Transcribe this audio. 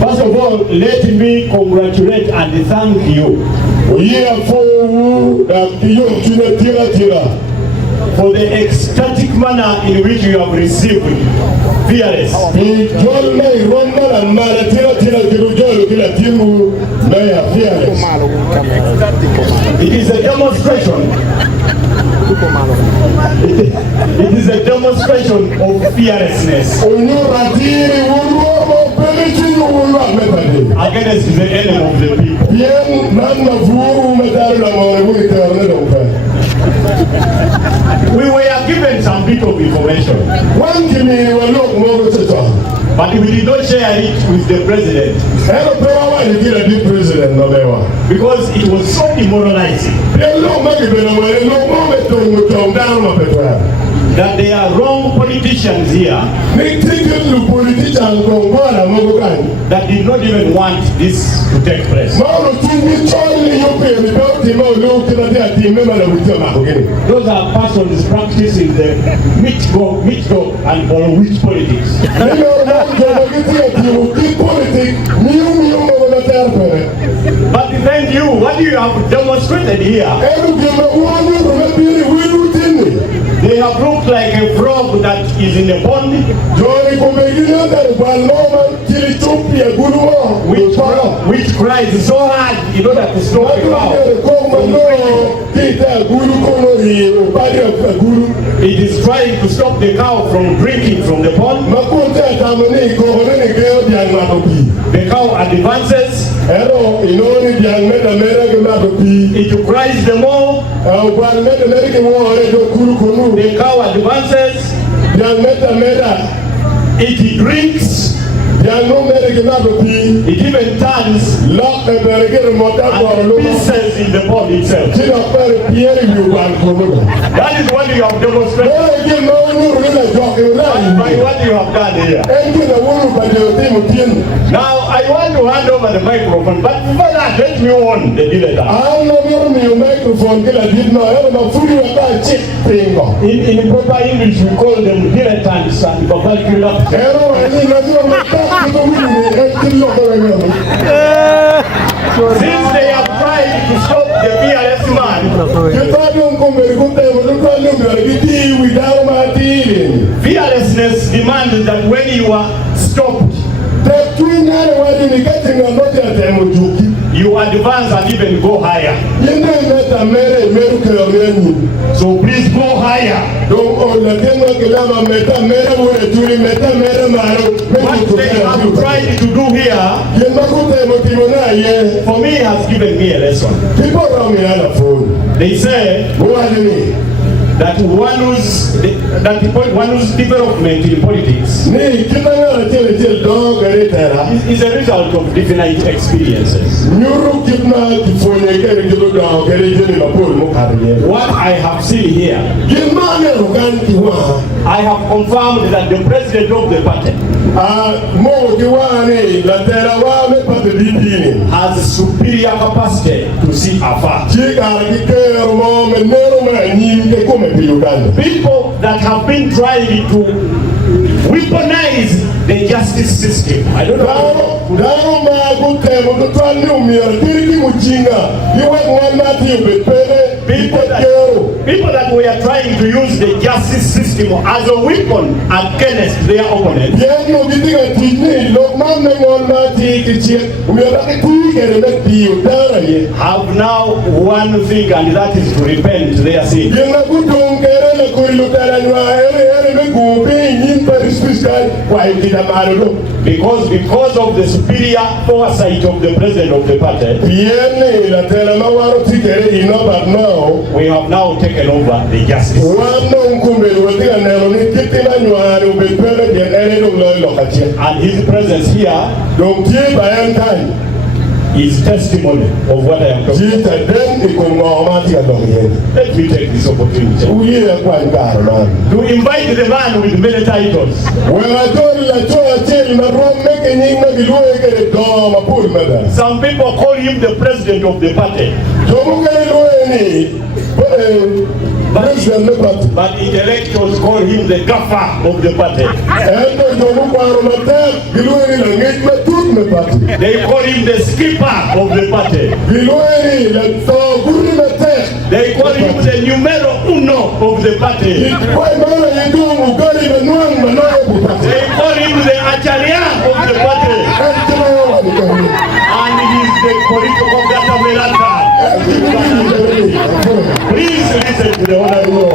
First of all, let me congratulate and thank you for the ecstatic manner in which you have received Fearless. It is a demonstration. It is a demonstration of fearlessness against the enemy of the people. We were given some bit of information, but we did not share it with the president because it was so demoralizing that there are wrong politicians here that did not even want this to take place. Those are persons practicing the witch dog and witch politics. But thank you, what you have demonstrated here, they have looked like a frog that is in a pond, which cries so hard in order to stop the cow. It is trying to stop the cow from drinking from the pond. The cow advances. It cries the more. The cow advances. It drinks. It even turns and pieces in the pond itself. That is what you have demonstrated by what you have done here. Now I want to hand over the microphone, but before that, let me warn the dilettante. In proper English, we call them dilettantes and babalcular. Since they have tried to stop the fearless man, fearlessness demands that when you are stopped, you advance and even go higher. So please go higher. What they have tried to do here, for me, has given me a lesson. They say that one whose development in politics is a result of definite experiences. What I have seen here, I have confirmed that the president of the party has superior capacity to see afar. People that have been trying to weaponize the justice system. I don't know. People that were trying to use the justice system as a weapon against their opponents have now one thing, and that is to repent their sin. Because of the superior foresight of the president of the party, we have now taken over the justice. And his presence here is testimony of what I am talking about. Let me take this opportunity to invite the man with many titles. Some people call him the president of the party. But intellectuals call him the gaffer of the party. They call him the skipper of the party. They call him the numero uno of the party. They call him the Acholi of the party. And he's the political government. Please listen to the honorable.